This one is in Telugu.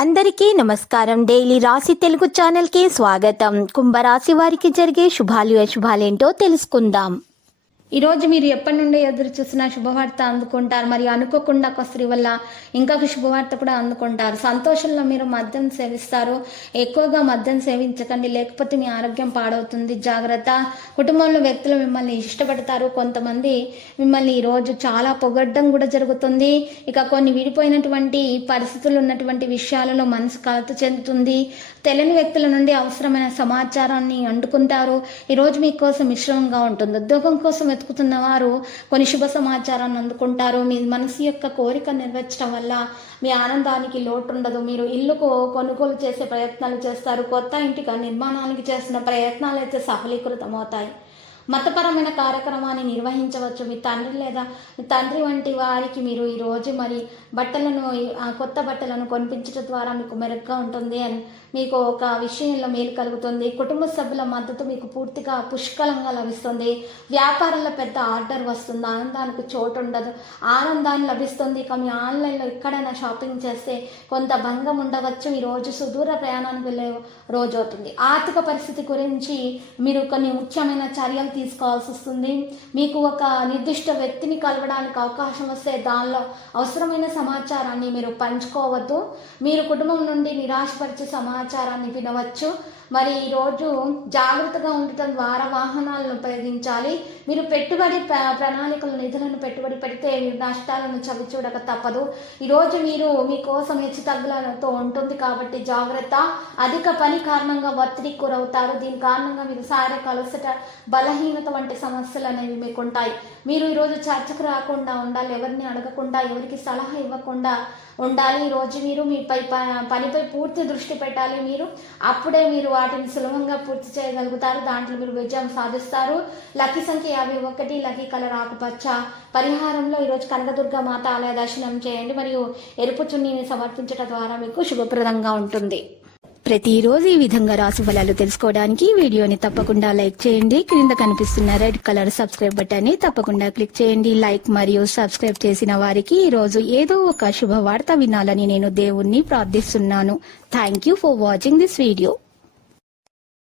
అందరికీ నమస్కారం. డైలీ రాశి తెలుగు ఛానల్కి స్వాగతం. కుంభరాశి వారికి జరిగే శుభాలు అశుభాలేంటో తెలుసుకుందాం. ఈరోజు మీరు ఎప్పటి నుండి ఎదురు చూసిన శుభవార్త అందుకుంటారు. మరి అనుకోకుండా ఒక స్త్రీ వల్ల ఇంకొక శుభవార్త కూడా అందుకుంటారు. సంతోషంలో మీరు మద్యం సేవిస్తారు. ఎక్కువగా మద్యం సేవించకండి, లేకపోతే మీ ఆరోగ్యం పాడవుతుంది. జాగ్రత్త. కుటుంబంలో వ్యక్తులు మిమ్మల్ని ఇష్టపడతారు. కొంతమంది మిమ్మల్ని ఈరోజు చాలా పొగడ్డం కూడా జరుగుతుంది. ఇక కొన్ని విడిపోయినటువంటి పరిస్థితులు ఉన్నటువంటి విషయాలలో మనసు కలత చెందుతుంది. తెలియని వ్యక్తుల నుండి అవసరమైన సమాచారాన్ని అందుకుంటారు. ఈరోజు మీకోసం మిశ్రమంగా ఉంటుంది. ఉద్యోగం కోసం వెతుకుతున్న వారు కొన్ని శుభ సమాచారాన్ని అందుకుంటారు. మీ మనసు యొక్క కోరిక నెరవేర్చడం వల్ల మీ ఆనందానికి లోటు ఉండదు. మీరు ఇల్లుకు కొనుగోలు చేసే ప్రయత్నాలు చేస్తారు. కొత్త ఇంటికి నిర్మాణానికి చేసిన ప్రయత్నాలు అయితే సఫలీకృతం అవుతాయి. మతపరమైన కార్యక్రమాన్ని నిర్వహించవచ్చు. మీ తండ్రి లేదా మీ తండ్రి వంటి వారికి మీరు ఈరోజు మరి బట్టలను కొత్త బట్టలను కొనిపించడం ద్వారా మీకు మెరుగ్గా ఉంటుంది అని మీకు ఒక విషయంలో మేలు కలుగుతుంది. కుటుంబ సభ్యుల మద్దతు మీకు పూర్తిగా పుష్కలంగా లభిస్తుంది. వ్యాపారంలో పెద్ద ఆర్డర్ వస్తుంది. ఆనందానికి చోటు ఉండదు. ఆనందాన్ని లభిస్తుంది. ఇక మీ ఆన్లైన్లో ఎక్కడైనా షాపింగ్ చేస్తే కొంత భంగం ఉండవచ్చు. ఈరోజు సుదూర ప్రయాణానికి వెళ్ళే రోజు అవుతుంది. ఆర్థిక పరిస్థితి గురించి మీరు కొన్ని ముఖ్యమైన చర్యలు తీసుకోవాల్సి వస్తుంది. మీకు ఒక నిర్దిష్ట వ్యక్తిని కలవడానికి అవకాశం వస్తే దానిలో అవసరమైన సమాచారాన్ని మీరు పంచుకోవద్దు. మీరు కుటుంబం నుండి నిరాశపరిచే సమాచారాన్ని వినవచ్చు. మరి ఈరోజు జాగ్రత్తగా ఉండటం ద్వారా వాహనాలను ఉపయోగించాలి. మీరు పెట్టుబడి ప్రణాళికలు నిధులను పెట్టుబడి పెడితే మీరు నష్టాలను చవిచూడక తప్పదు. ఈరోజు మీరు మీకోసం హెచ్చుతగ్గులతో ఉంటుంది కాబట్టి జాగ్రత్త. అధిక పని కారణంగా ఒత్తిడికి గురవుతారు. దీని కారణంగా మీరు శారీరక అలసట, బలహీనత వంటి సమస్యలు అనేవి మీకు ఉంటాయి. మీరు ఈరోజు చర్చకు రాకుండా ఉండాలి. ఎవరిని అడగకుండా, ఎవరికి సలహా ఇవ్వకుండా ఉండాలి. ఈరోజు మీరు మీపై పనిపై పూర్తి దృష్టి పెట్టాలి. మీరు అప్పుడే మీరు వాటిని సులభంగా పూర్తి చేయగలుగుతారు. దాంట్లో మీరు విజయం సాధిస్తారు. లక్కీ సంఖ్య 51, లక్కీ కలర్ ఆకుపచ్చ. పరిహారంలో ఈరోజు కనకదుర్గ మాత ఆలయ దర్శనం చేయండి మరియు ఎరుపు చున్నీని సమర్పించడం ద్వారా మీకు శుభప్రదంగా ఉంటుంది. ప్రతిరోజు ఈ విధంగా రాశి ఫలాలు తెలుసుకోవడానికి వీడియోని తప్పకుండా లైక్ చేయండి. క్రింద కనిపిస్తున్న రెడ్ కలర్ సబ్స్క్రైబ్ బటన్ ని తప్పకుండా క్లిక్ చేయండి. లైక్ మరియు సబ్స్క్రైబ్ చేసిన వారికి ఈ రోజు ఏదో ఒక శుభవార్త వినాలని నేను దేవుణ్ణి ప్రార్థిస్తున్నాను. Thank you for watching this video.